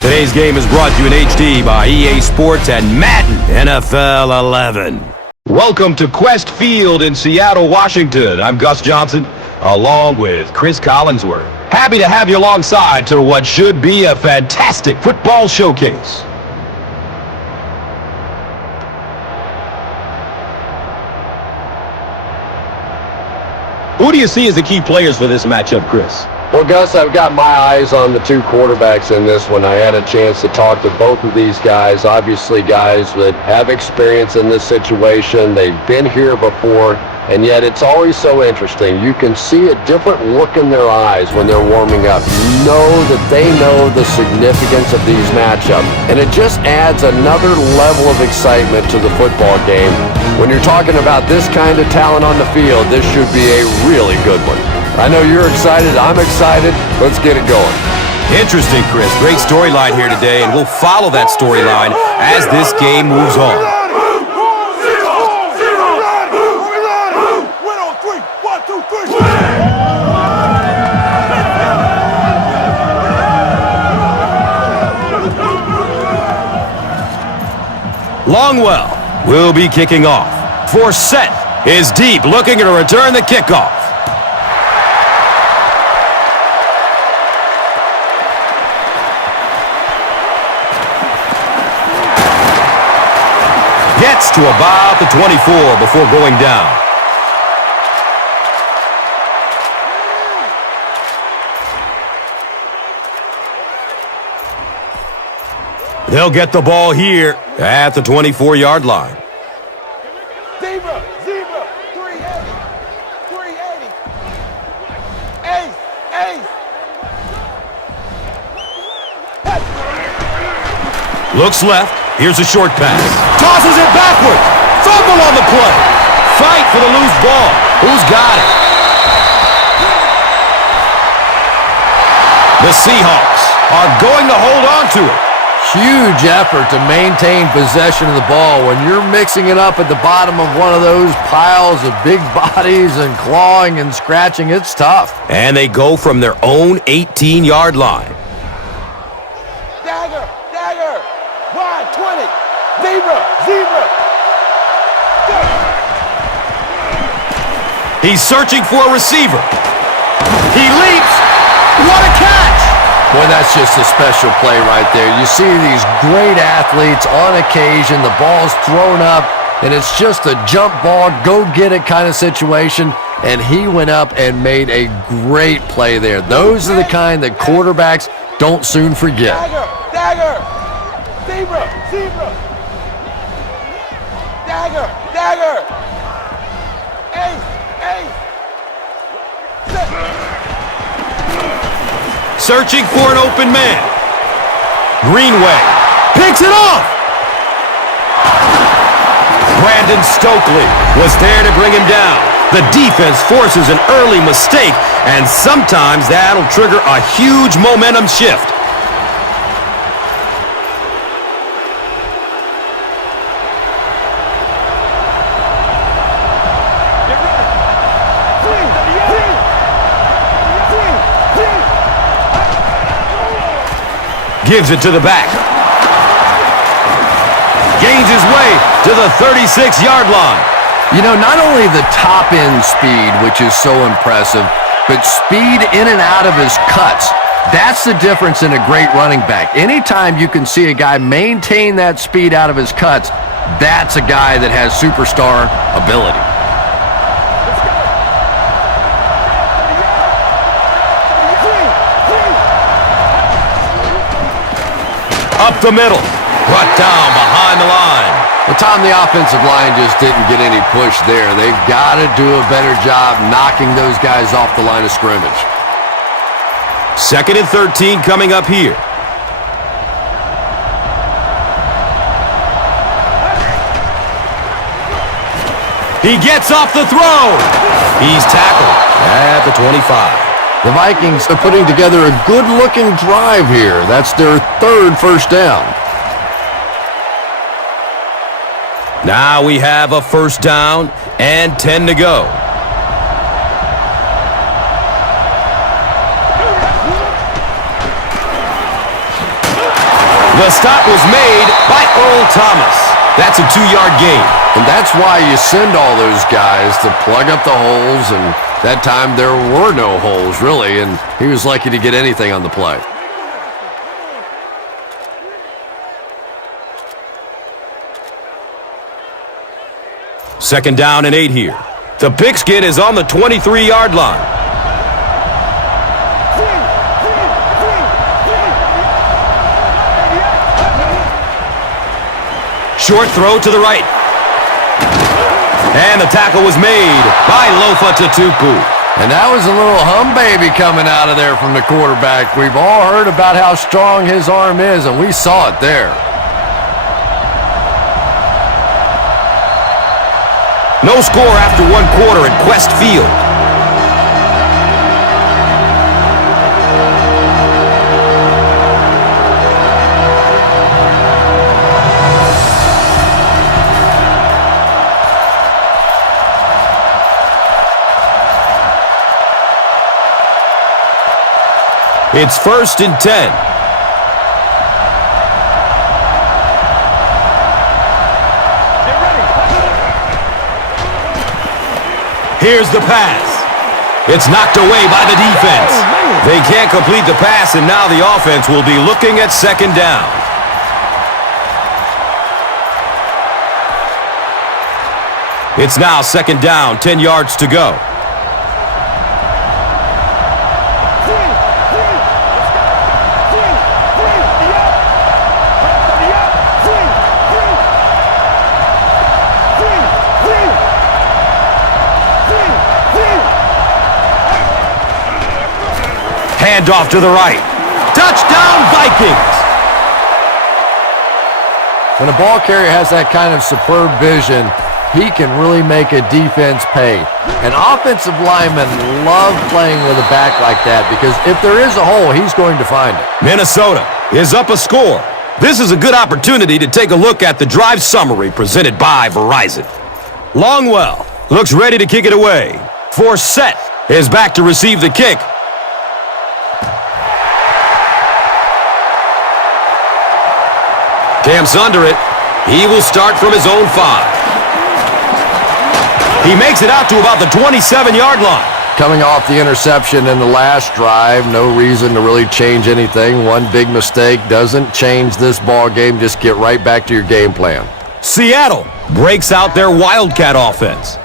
Today's game is brought to you in HD by EA Sports and Maddden NFL 11. Welcome to Quest Field in Seattle, Washington. I'm Gus Johnson, along with Chris Collinsworth. Happy to have you alongside to what should be a fantastic football showcase. Who do you see as the key players for this matchup, Chris? Well, Gus, I've got my eyes on the two quarterbacks in this one. I had a chance to talk to both of these guys, obviously guys that have experience in this situation. They've been here before, and yet it's always so interesting. You can see a different look in their eyes when they're warming up. You know that they know the significance of these matchups, and it just adds another level of excitement to the football game. When you're talking about this kind of talent on the field, this should be a really good one. I know you're excited. I'm excited. Let's get it going. Interesting, Chris. Great storyline here today, and we'll follow that storyline as this game moves on. Longwell will be kicking off. Forsett is deep, looking to return the kickoff. Gets to about the 24 before going down. They'll get the ball here at the 24-yard line. Zebra, 380, 380. Ace, ace. Looks left. Here's a short pass. Tosses it backward. Fumble on the play. Fight for the loose ball. Who's got it? The Seahawks are going to hold on to it. Huge effort to maintain possession of the ball. When you're mixing it up at the bottom of one of those piles of big bodies and clawing and scratching, it's tough. And they go from their own 18-yard line. Dagger, dagger. Wide 20. Zebra, zebra. He's searching for a receiver. He leaps. What a catch! Boy, that's just a special play right there. You see these great athletes on occasion, the ball's thrown up, and it's just a jump ball, go get it kind of situation, and he went up and made a great play there. Those are the kind that quarterbacks don't soon forget. Dagger, dagger. Zebra, zebra. Dagger, dagger. Ace, ace. Searching for an open man. Greenway picks it off. Brandon Stokely was there to bring him down. The defense forces an early mistake, and sometimes that'll trigger a huge momentum shift. Gives it to the back. Gains his way to the 36-yard line. You know, not only the top-end speed, which is so impressive, but speed in and out of his cuts. That's the difference in a great running back. Anytime you can see a guy maintain that speed out of his cuts, that's a guy that has superstar ability. Up the middle, brought down behind the line. Well, Tom, the offensive line just didn't get any push there. They've got to do a better job knocking those guys off the line of scrimmage. 2nd and 13 coming up here. He gets off the throw. He's tackled at the 25. The Vikings are putting together a good-looking drive here. That's their 3rd first down. Now we have a first down and 10 to go. The stop was made by Earl Thomas. That's a 2-yard gain. And that's why you send all those guys to plug up the holes, and that time there were no holes, really, and he was lucky to get anything on the play. Second down and 8 here. The pigskin is on the 23-yard line. Short throw to the right. And the tackle was made by Lofa Tatupu. And that was a little hum baby coming out of there from the quarterback. We've all heard about how strong his arm is, and we saw it there. No score after 1 quarter at Quest Field. It's 1st and 10. Here's the pass. It's knocked away by the defense. They can't complete the pass, and now the offense will be looking at 2nd down. It's now 2nd down, 10 yards to go. Handoff to the right. Touchdown, Vikings! When a ball carrier has that kind of superb vision, he can really make a defense pay. And offensive linemen love playing with a back like that because if there is a hole, he's going to find it. Minnesota is up a score. This is a good opportunity to take a look at the drive summary presented by Verizon. Longwell looks ready to kick it away. Forsett is back to receive the kick. Camps under it. He will start from his own 5. He makes it out to about the 27-yard line. Coming off the interception in the last drive, no reason to really change anything. One big mistake doesn't change this ball game. Just get right back to your game plan. Seattle breaks out their Wildcat offense.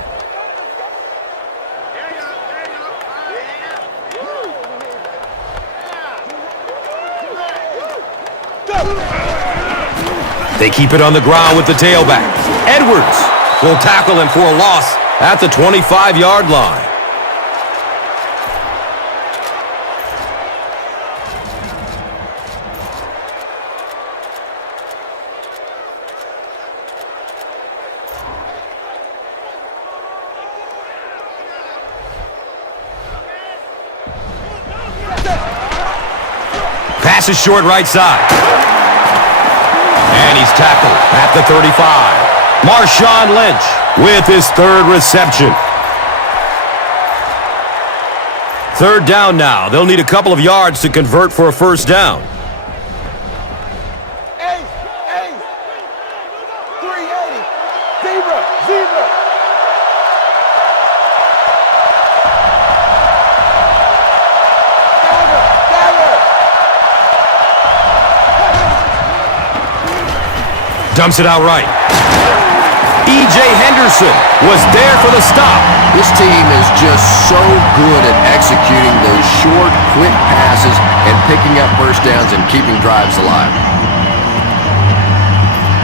They keep it on the ground with the tailback. Edwards will tackle him for a loss at the 25-yard line. Pass is short right side. And he's tackled at the 35. Marshawn Lynch with his 3rd reception. 3rd down now. They'll need a couple of yards to convert for a 1st down. Ace, ace. 380. Zebra, zebra. Dagger, dagger. Dumps it out right. E.J. Henderson was there for the stop. This team is just so good at executing those short, quick passes and picking up 1st downs and keeping drives alive.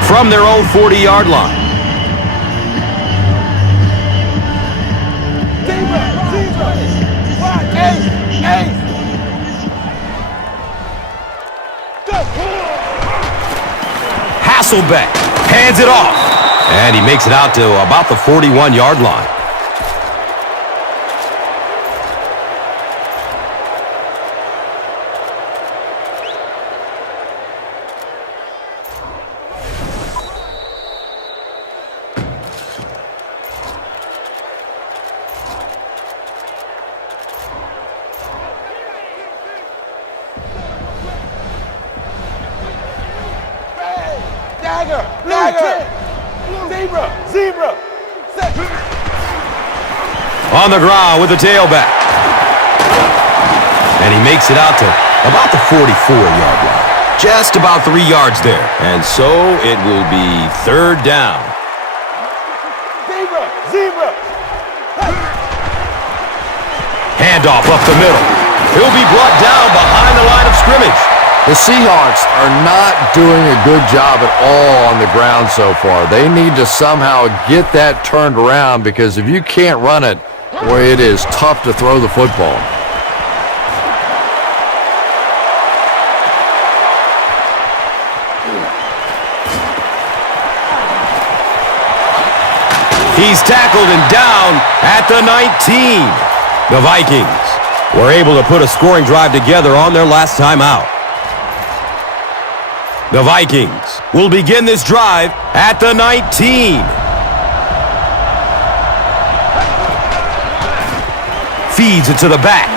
From their own 40-yard line. Zebra, zebra. Watch, ace, ace. Hasselbeck hands it off. And he makes it out to about the 41-yard line. Dagger. Dagger. Zebra. Zebra. On the ground with the tailback. And he makes it out to about the 44-yard line. Just about 3 yards there. And so it will be third down. Zebra. Zebra. Handoff up the middle. He'll be brought down behind the line of scrimmage. The Seahawks are not doing a good job at all on the ground so far. They need to somehow get that turned around, because if you can't run it, boy, it is tough to throw the football. He's tackled and down at the 19. The Vikings were able to put a scoring drive together on their last time out. The Vikings will begin this drive at the 19. Feeds it to the back.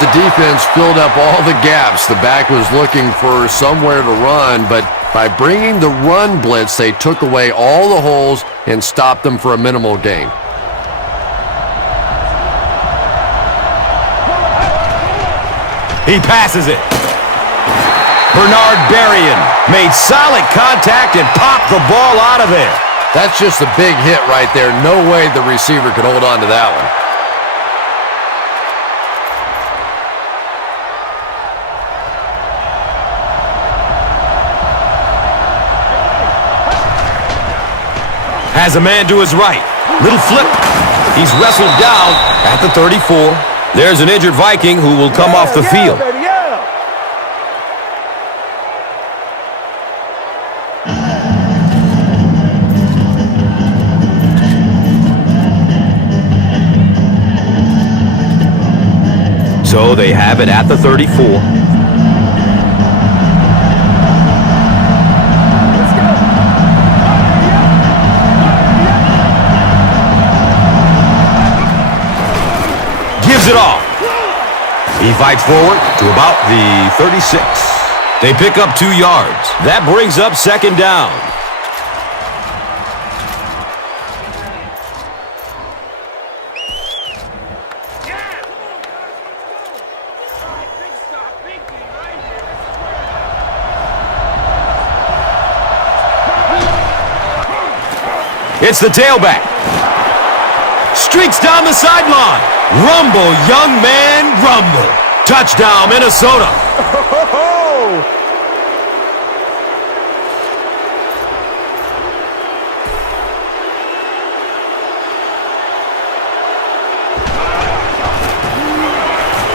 The defense filled up all the gaps. The back was looking for somewhere to run, but by bringing the run blitz, they took away all the holes and stopped them for a minimal gain. He passes it. Bernard Berrien made solid contact and popped the ball out of there. That's just a big hit right there. No way the receiver could hold on to that one. Has a man to his right. Little flip. He's wrestled down at the 34. There's an injured Viking who will come off the field. Baby, yeah. So they have it at the 34. Gives it off. He fights forward to about the 36. They pick up 2 yards. That brings up second down. It's the tailback. Streaks down the sideline. Rumble, young man, rumble. Touchdown, Minnesota.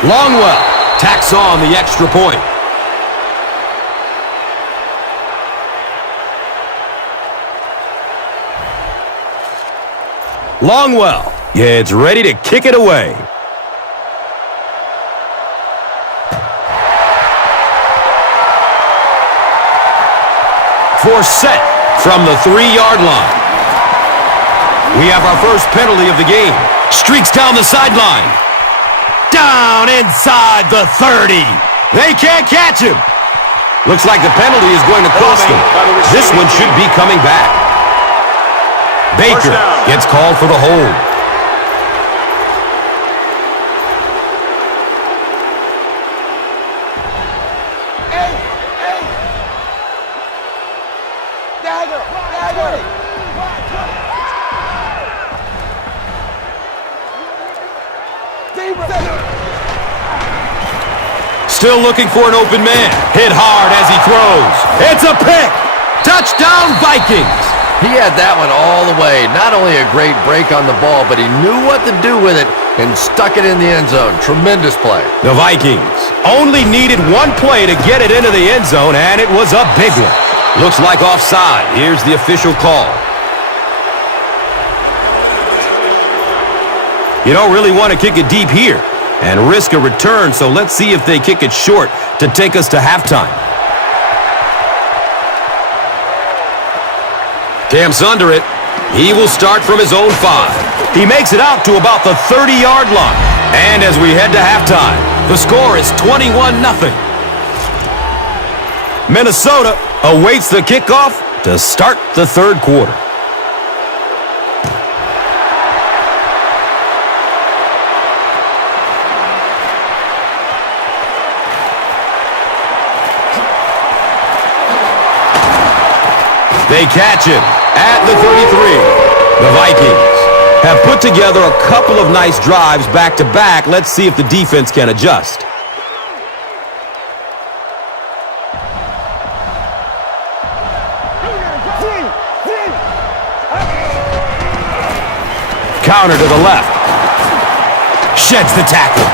Longwell tacks on the extra point. Longwell gets ready to kick it away. Forsett from the 3-yard line. We have our first penalty of the game. Streaks down the sideline. Down inside the 30. They can't catch him. Looks like the penalty is going to cost them. This one should be coming back. Baker gets called for the hold. Dagger. Dagger. Still looking for an open man. Hit hard as he throws. It's a pick. Touchdown, Vikings. He had that one all the way. Not only a great break on the ball, but he knew what to do with it and stuck it in the end zone. Tremendous play. The Vikings only needed one play to get it into the end zone, and it was a big one. Looks like offside. Here's the official call. You don't really want to kick it deep here and risk a return, so let's see if they kick it short to take us to halftime. Camps under it. He will start from his own 5. He makes it out to about the 30-yard line. And as we head to halftime, the score is 21-0. Minnesota awaits the kickoff to start the third quarter. They catch him at the 33. The Vikings have put together a couple of nice drives back-to-back. Let's see if the defense can adjust. Counter to the left. Sheds the tackle.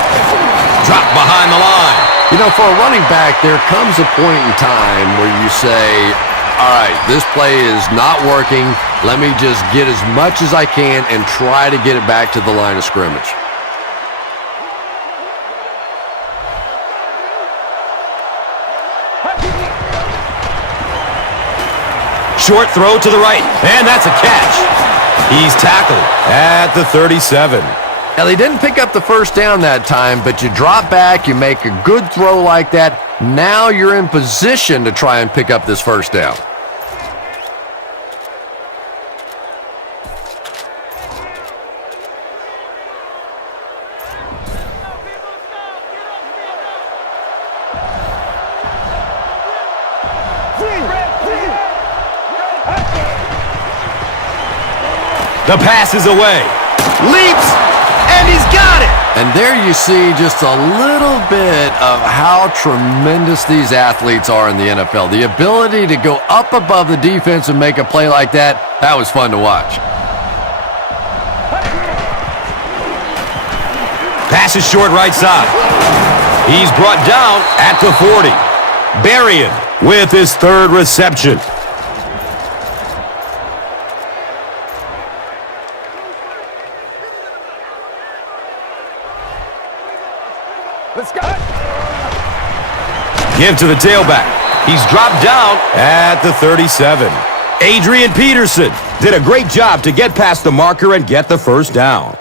Dropped behind the line. You know, for a running back, there comes a point in time where you say, all right, this play is not working. Let me just get as much as I can and try to get it back to the line of scrimmage. Short throw to the right, and that's a catch. He's tackled at the 37. Now, they didn't pick up the first down that time, but you drop back, you make a good throw like that. Now you're in position to try and pick up this first down. The pass is away. Leaps, and he's got it. And there you see just a little bit of how tremendous these athletes are in the NFL. The ability to go up above the defense and make a play like that, that was fun to watch. Pass is short right side. He's brought down at the 40. Burying with his third reception. Let's go. Give to the tailback. He's dropped down at the 37. Adrian Peterson did a great job to get past the marker and get the first down.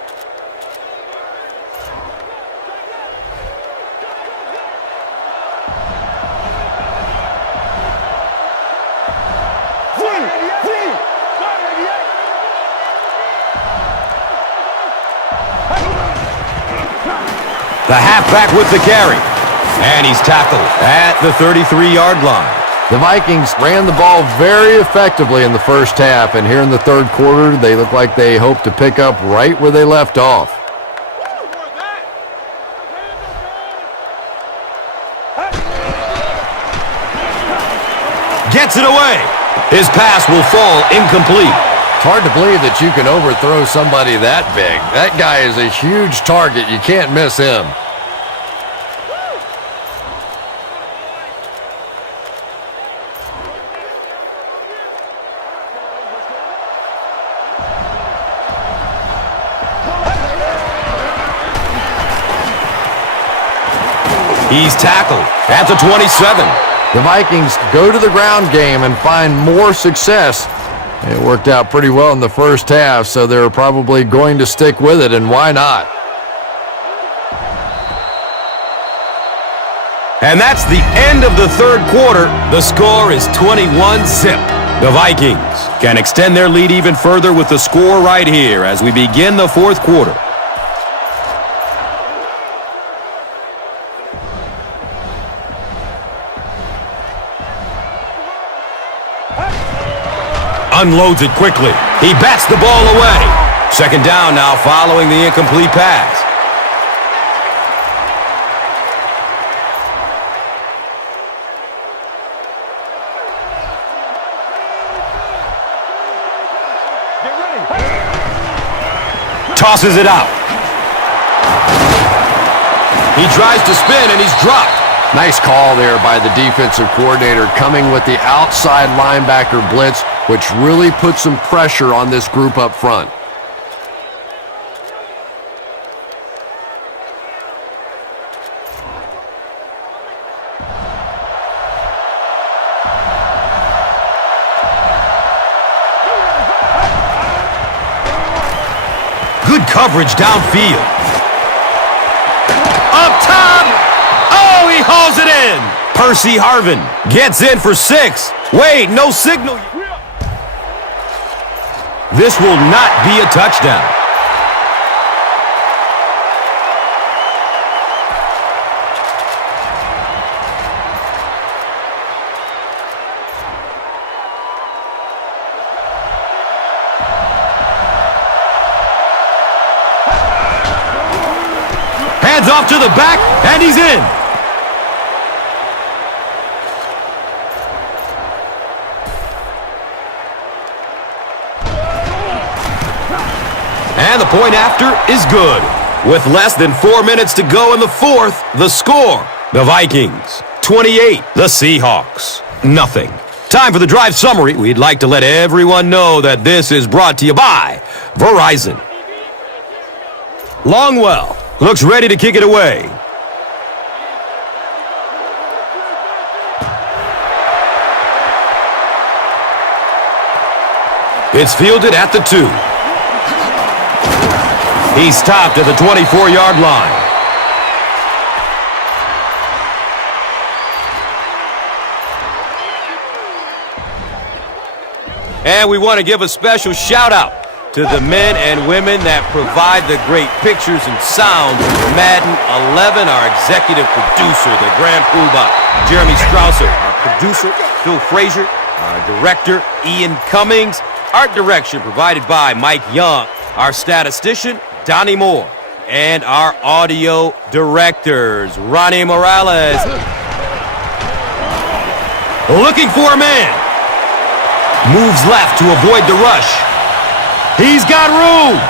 The halfback with the carry. And he's tackled at the 33-yard line. The Vikings ran the ball very effectively in the first half, and here in the third quarter, they look like they hope to pick up right where they left off. Gets it away. His pass will fall incomplete. It's hard to believe that you can overthrow somebody that big. That guy is a huge target. You can't miss him. He's tackled at the 27. The Vikings go to the ground game and find more success. It worked out pretty well in the first half, so they're probably going to stick with it, and why not? And that's the end of the third quarter. The score is 21-zip. The Vikings can extend their lead even further with the score right here as we begin the fourth quarter. Unloads it quickly. He bats the ball away. Second down now following the incomplete pass. Tosses it out. He tries to spin and he's dropped. Nice call there by the defensive coordinator, coming with the outside linebacker blitz, which really put some pressure on this group up front. Good coverage downfield. Up top! Oh, he hauls it in! Percy Harvin gets in for 6. Wait, no signal. This will not be a touchdown. Hands off to the back, and he's in. And the point after is good. With less than 4 minutes to go in the fourth, the score, the Vikings, 28, the Seahawks, nothing. Time for the drive summary. We'd like to let everyone know that this is brought to you by Verizon. Longwell looks ready to kick it away. It's fielded at the 2. He's stopped at the 24-yard line. And we want to give a special shout-out to the men and women that provide the great pictures and sounds of Maddden 11, our executive producer, the Grand Poobah, Jeremy Strausser, our producer, Phil Frazier, our director, Ian Cummings, art direction provided by Mike Young, our statistician, Donnie Moore, and our audio directors, Ronnie Morales. Looking for a man. Moves left to avoid the rush. He's got room.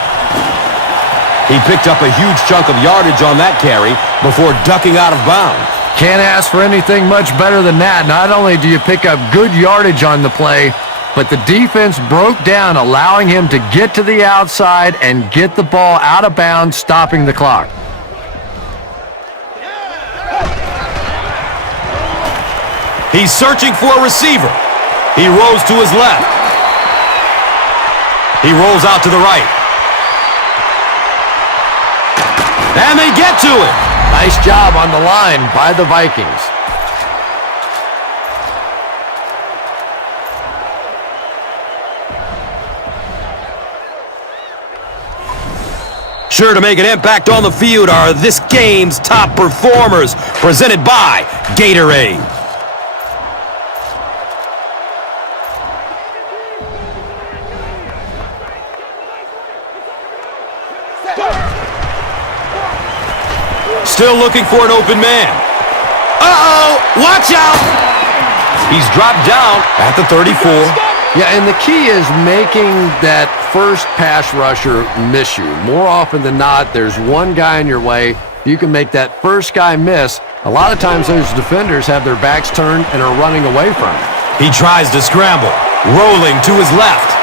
He picked up a huge chunk of yardage on that carry before ducking out of bounds. Can't ask for anything much better than that. Not only do you pick up good yardage on the play, but the defense broke down, allowing him to get to the outside and get the ball out of bounds, stopping the clock. He's searching for a receiver. He rolls to his left. He rolls out to the right. And they get to it. Nice job on the line by the Vikings. Sure to make an impact on the field are this game's top performers, presented by Gatorade. Still looking for an open man. Uh-oh! Watch out! He's dropped down at the 34. Yeah, and the key is making that first pass rusher miss you. More often than not, there's one guy in your way. You can make that first guy miss. A lot of times those defenders have their backs turned and are running away from him. He tries to scramble, rolling to his left.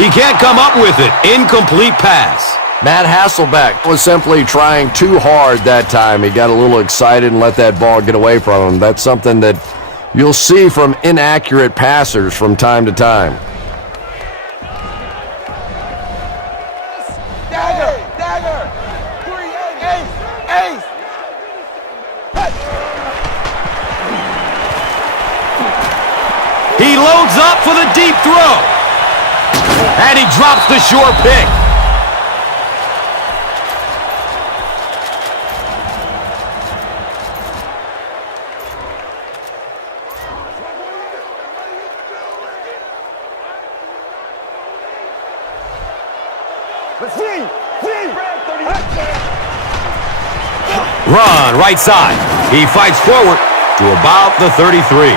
He can't come up with it. Incomplete pass. Matt Hasselbeck was simply trying too hard that time. He got a little excited and let that ball get away from him. That's something that you'll see from inaccurate passers from time to time. Dagger! Dagger! Ace! Ace! He loads up for the deep throw. And he drops the short pick. Run, right side. He fights forward to about the 33.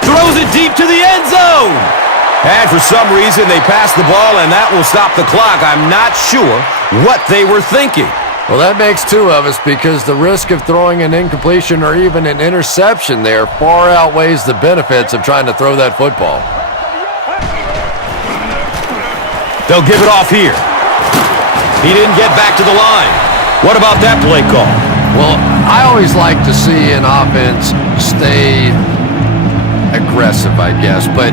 Throws it deep to the end zone. And for some reason, they passed the ball, and that will stop the clock. I'm not sure what they were thinking. Well, that makes two of us because the risk of throwing an incompletion or even an interception there far outweighs the benefits of trying to throw that football. They'll give it off here. He didn't get back to the line. What about that play call? Well, I always like to see an offense stay aggressive, I guess, but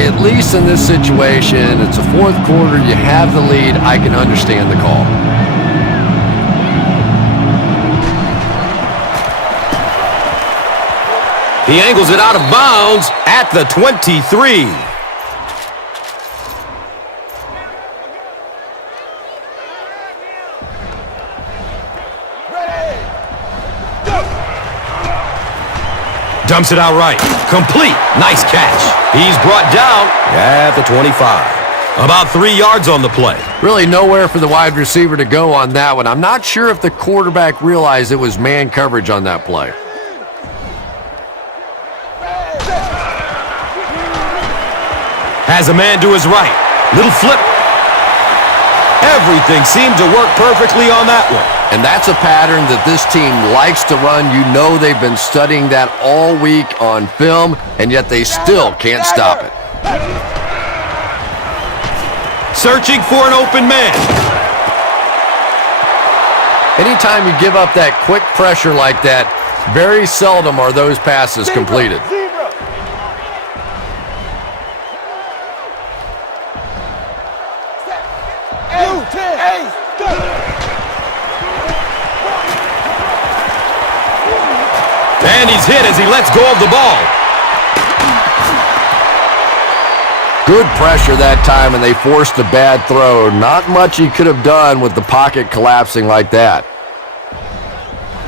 at least in this situation, it's a fourth quarter, you have the lead, I can understand the call. He angles it out of bounds at the 23. Dumps it out right. Complete. Nice catch. He's brought down at the 25. About 3 yards on the play. Really nowhere for the wide receiver to go on that one. I'm not sure if the quarterback realized it was man coverage on that play. Has a man to his right. Little flip. Everything seemed to work perfectly on that one. And that's a pattern that this team likes to run. You know they've been studying that all week on film, and yet they still can't stop it. Searching for an open man. Anytime you give up that quick pressure like that, very seldom are those passes completed. And he's hit as he lets go of the ball. Good pressure that time, and they forced a bad throw. Not much he could have done with the pocket collapsing like that.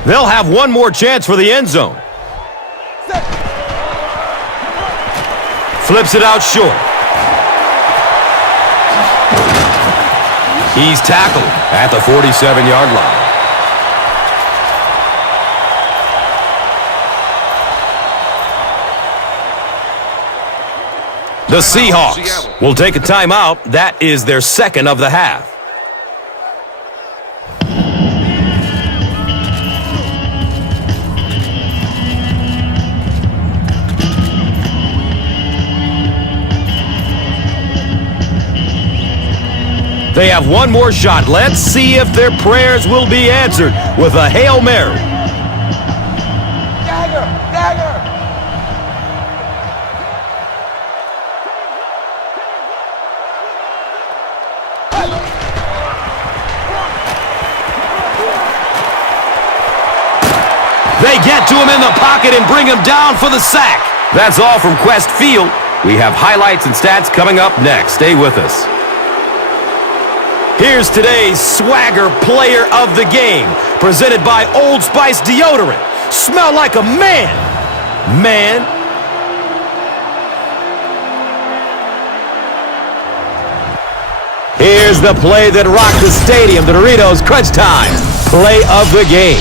They'll have one more chance for the end zone. Flips it out short. He's tackled at the 47-yard line. The Seahawks will take a timeout. That is their second of the half. They have one more shot. Let's see if their prayers will be answered with a Hail Mary. Dagger! They get to him in the pocket and bring him down for the sack. That's all from Quest Field. We have highlights and stats coming up next. Stay with us. Here's today's Swagger Player of the Game, presented by Old Spice Deodorant. Smell like a man. Man. Here's the play that rocked the stadium, the Doritos Crunch Time Play of the Game.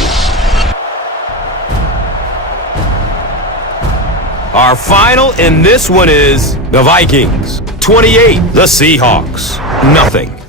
Our final in this one is the Vikings 28, the Seahawks 0.